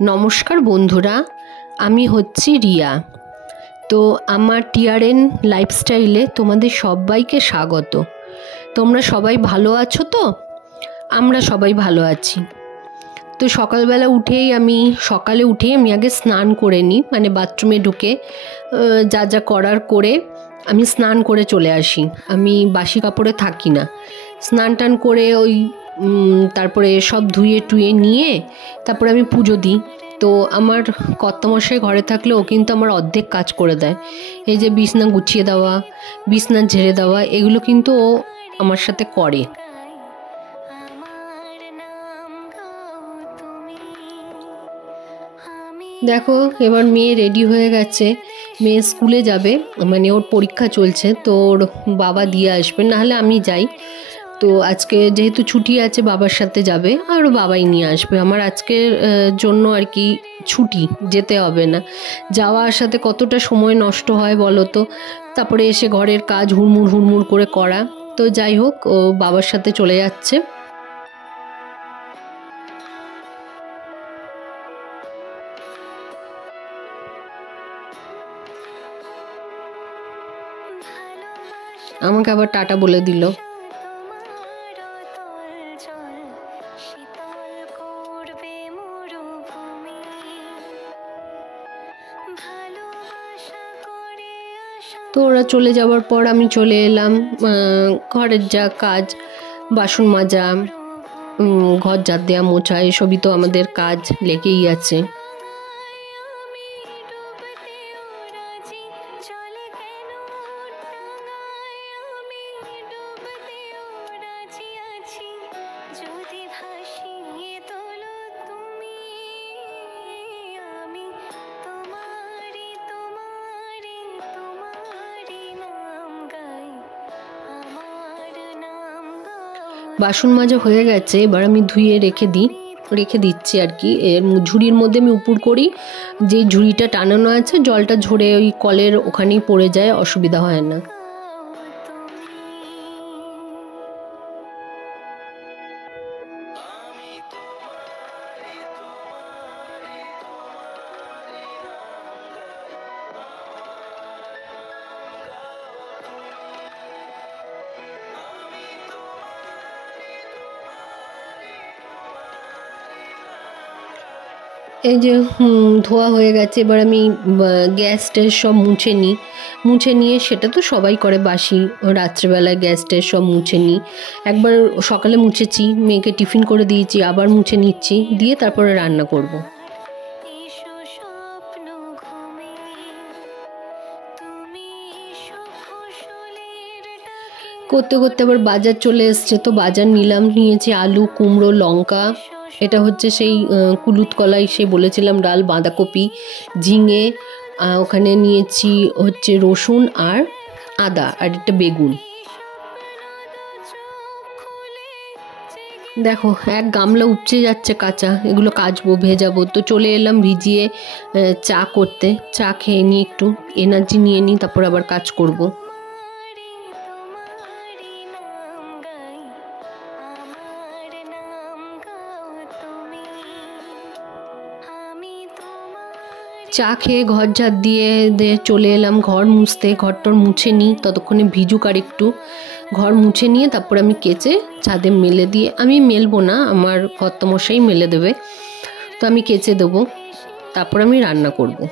নমস্কার বন্ধুরা, আমি হচ্ছি রিয়া। তো আমার টিআরএন লাইফস্টাইলে তোমাদের সবাইকে স্বাগত। তোমরা সবাই ভালো আছো তো? আমরা সবাই ভালো আছি। তো সকালে উঠেই আমি আগে স্নান করে নিই, মানে বাথরুমে ঢুকে যা যা করার করে আমি স্নান করে চলে আসি। আমি বাসি কাপড়ে থাকি না। স্নান টান করে তারপরে সব ধুয়ে টুয়ে নিয়ে তারপরে আমি পুজো দিই। তো আমার কর্তামশাই ঘরে থাকলে ও কিন্তু আমার অর্ধেক কাজ করে দেয়। এই যে বিছনা গুছিয়ে দেওয়া, বিছনা ঝেড়ে দেওয়া, এগুলো কিন্তু ও আমার সাথে করে। দেখো, এবার মেয়ে রেডি হয়ে গেছে, মেয়ে স্কুলে যাবে, মানে ওর পরীক্ষা চলছে, তো ওর বাবা দিয়ে আসবে, নাহলে আমি যাই। তো আজকে যেহেতু ছুটি আছে বাবার সাথে যাবে, আর ও বাবাই নিয়ে আসবে। আমার আজকের জন্য আর কি ছুটি, যেতে হবে না। যাওয়া আসাতে কতটা সময় নষ্ট হয় বলো তো। তারপরে এসে ঘরের কাজ হুড়মুড় করে করা। তো যাই হোক, ও বাবার সাথে চলে যাচ্ছে। আমাকে আবার টাটা বলে দিল। তো ওরা চলে যাওয়ার পর আমি চলে এলাম। ঘরের যা কাজ, বাসন মাজা, ঘর ঝাড় দেওয়া, মোছা, এসবই তো আমাদের কাজ লেগেই আছে। বাসন মাজা হয়ে গেছে, এবার আমি ধুয়ে রেখে দিচ্ছি আর কি। এর ঝুড়ির মধ্যে আমি উপুড় করি, যে ঝুড়িটা টানানো আছে জলটা ঝরে ওই কলের ওখানেই পড়ে যায়, অসুবিধা হয় না। এই যে ধোয়া হয়ে গেছে, এবার আমি গ্যাস ট্যাস সব মুছে নিয়ে, সেটা তো সবাই করে, বাসি রাত্রেবেলায় গ্যাস ট্যাস সব মুছে নিই। একবার সকালে মুছেছি, মেয়েকে টিফিন করে দিয়েছি, আবার মুছে নিচ্ছি, দিয়ে তারপরে রান্না করব। করতে করতে আবার বাজার চলে এসছে, তো বাজার নিয়েছি আলু, কুমড়ো, লঙ্কা, এটা হচ্ছে সেই কুলুত কলাই, সে বলেছিলাম ডাল, বাঁধাকপি, ঝিঙে, ওখানে নিয়েছি হচ্ছে রসুন আর আদা, আর একটা বেগুন। দেখো, এক গামলা উপচে যাচ্ছে কাঁচা, এগুলো কাচবো, ভেজাবো। তো চলে এলাম ভিজিয়ে চা করতে। চা খেয়ে নিই, একটু এনার্জি নিয়ে নিই, তারপর আবার কাজ করবো। চা খেয়ে ঘর ঝাড় দিয়ে চলে এলাম ঘর মুছতে। ঘরটর মুছে নিই, ততক্ষণে ভিজুক আর একটু। ঘর মুছে নিয়ে তারপর আমি কেচে ছাদে মেলে দিয়ে, আমি মেলবো না, আমার কর্তামশাই মেলে দেবে, তো আমি কেচে দেবো, তারপর আমি রান্না করবো।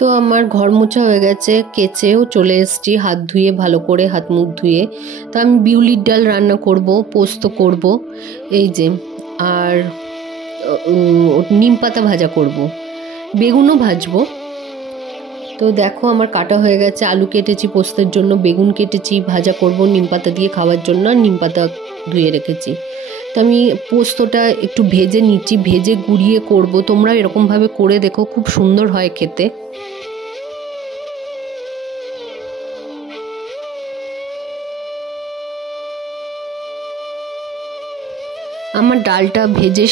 তো আমার ঘর মোছা হয়ে গেছে, কেচেও চলে এসেছি, হাত ধুয়ে ভালো করে, হাত মুখ ধুয়ে। তো আমি বিউলির ডাল রান্না করব, পোস্ত করব, এই যে, আর নিম পাতা ভাজা করব, বেগুনও ভাজবো। তো দেখো, আমার কাটা হয়ে গেছে, আলু কেটেছি পোস্তের জন্য, বেগুন কেটেছি, ভাজা করব নিম পাতা দিয়ে খাওয়ার জন্য, আর নিম পাতা ধুয়ে রেখেছি। তো আমি পোস্তটা একটু ভেজে নিচ্ছি, ভেজে গুঁড়িয়ে করব। তোমরা এরকমভাবে করে দেখো, খুব সুন্দর হয় খেতে। আমার ডালটা ভেজে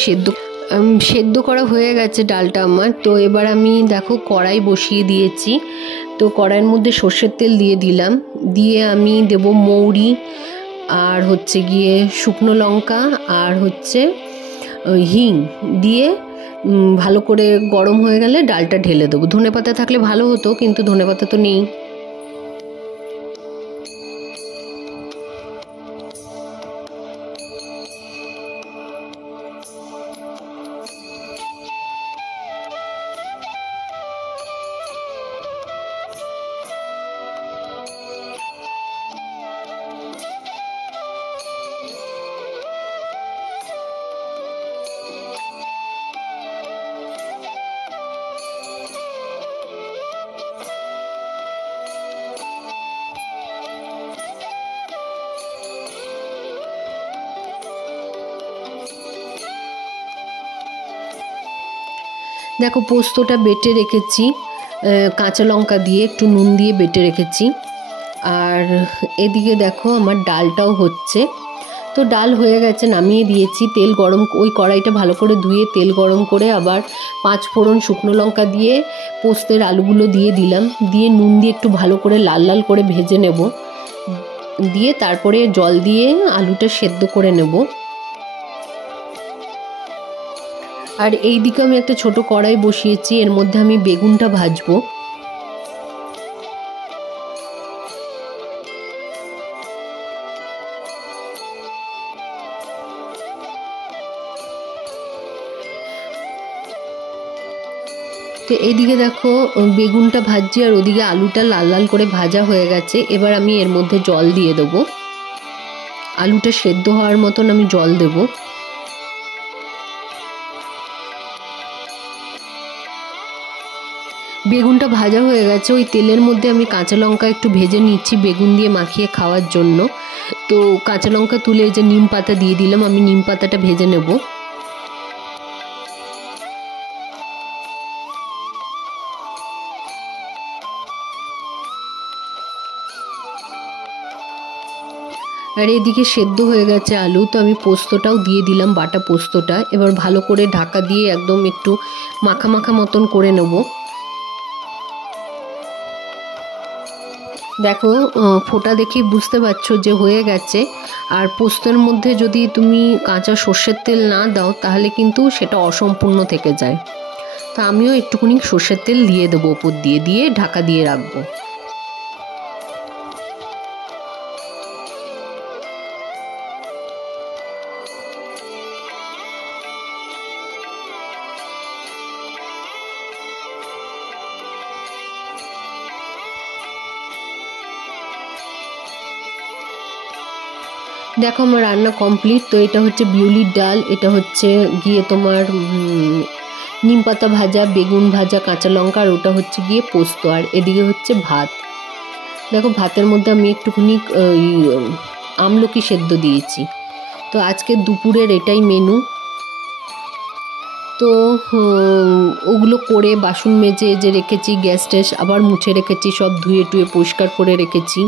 সেদ্ধ করা হয়ে গেছে ডালটা আমার। তো এবার আমি দেখো কড়াই বসিয়ে দিয়েছি। তো কড়াইয়ের মধ্যে সর্ষের তেল দিয়ে দিলাম, দিয়ে আমি দেব মৌরি আর হচ্ছে গিয়ে শুকনো লঙ্কা আর হচ্ছে হিং দিয়ে ভালো করে গরম হয়ে গেলে ডালটা ঢেলে দেবো। ধনেপাতা থাকলে ভালো হতো, কিন্তু ধনেপাতা তো নেই। দেখো পোস্তটা বেটে রেখেছি, কাঁচা লঙ্কা দিয়ে একটু নুন দিয়ে বেটে রেখেছি। আর এদিকে দেখো আমার ডালটাও হচ্ছে। তো ডাল হয়ে গেছে, নামিয়ে দিয়েছি। তেল গরম, ওই কড়াইটা ভালো করে ধুয়ে তেল গরম করে আবার 5 ফোড়ন শুকনো লঙ্কা দিয়ে পোস্তের আলুগুলো দিয়ে দিলাম, দিয়ে নুন দিয়ে একটু ভালো করে লাল লাল করে ভেজে নেব, দিয়ে তারপরে জল দিয়ে আলুটা সেদ্ধ করে নেব। আর এই দিকে আমি একটা ছোট কড়াই বসিয়েছি, এর মধ্যে আমি বেগুনটা ভাজবো। তো এইদিকে দেখো বেগুনটা ভাজছি আর ওদিকে আলুটা লাল লাল করে ভাজা হয়ে গেছে। এবার আমি এর মধ্যে জল দিয়ে দেবো, আলুটা সেদ্ধ হওয়ার মতন আমি জল দেবো। বেগুনটা ভাজা হয়ে গেছে, ওই তেলের মধ্যে আমি কাঁচা লঙ্কা একটু ভেজে নিচ্ছি বেগুন দিয়ে মাখিয়ে খাওয়ার জন্য। তো কাঁচা লঙ্কা তুলে যে নিম পাতা দিয়ে দিলাম, আমি নিম পাতাটা ভেজে নেব। আর এদিকে সেদ্ধ হয়ে গেছে আলু, তো আমি পোস্তটাও দিয়ে দিলাম, বাটা পোস্তটা। এবার ভালো করে ঢাকা দিয়ে একদম একটু মাখা মাখা মতন করে নেব। দেখো ফোঁটা দেখেই বুঝতে পারছো যে হয়ে গেছে। আর পোস্তের মধ্যে যদি তুমি কাঁচা সর্ষের তেল না দাও তাহলে কিন্তু সেটা অসম্পূর্ণ থেকে যায়। তা আমিও একটুখানি সর্ষের তেল দিয়ে দেবো ওপর দিয়ে, দিয়ে ঢাকা দিয়ে রাখবো। দেখো আমার রান্না কমপ্লিট। তো এটা হচ্ছে বিউলির ডাল, এটা হচ্ছে গিয়ে তোমার নিম পাতা ভাজা, বেগুন ভাজা, কাঁচা লঙ্কা, আর ওটা হচ্ছে গিয়ে পোস্ত, আর এদিকে হচ্ছে ভাত। দেখো ভাতের মধ্যে আমি একটুখানি আমলকি সেদ্ধ দিয়েছি। তো আজকে দুপুরের এটাই মেনু। তো ওগুলো করে বাসন মেজে যে রেখেছি, গ্যাস ট্যাস আবার মুছে রেখেছি, সব ধুয়ে টুয়ে পরিষ্কার করে রেখেছি।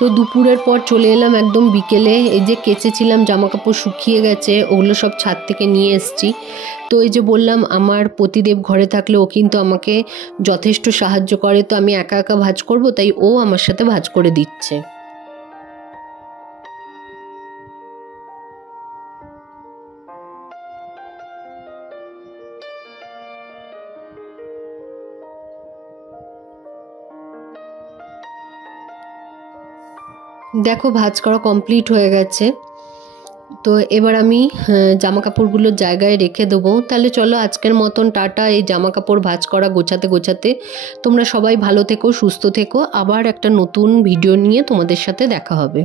তো দুপুরের পর চলে এলাম একদম বিকেলে। এই যে কেচেছিলাম জামা কাপড় শুকিয়ে গেছে, ওগুলো সব ছাদ থেকে নিয়ে এসেছি। তো এই যে বললাম আমার পতিদেব ঘরে থাকলে ও কিন্তু আমাকে যথেষ্ট সাহায্য করে। তো আমি একা একা ভাঁজ করব, তাই ও আমার সাথে ভাঁজ করে দিচ্ছে। দেখো ভাঁজ করা কমপ্লিট হয়ে গেছে। তো এবার আমি জামা কাপড়গুলো জায়গায় রেখে দেবো। তাহলে চলো আজকের মতন টাটা। এই জামা কাপড় ভাঁজ করা গোছাতে গোছাতে তোমরা সবাই ভালো থেকো, সুস্থ থেকো। আবার একটা নতুন ভিডিও নিয়ে তোমাদের সাথে দেখা হবে।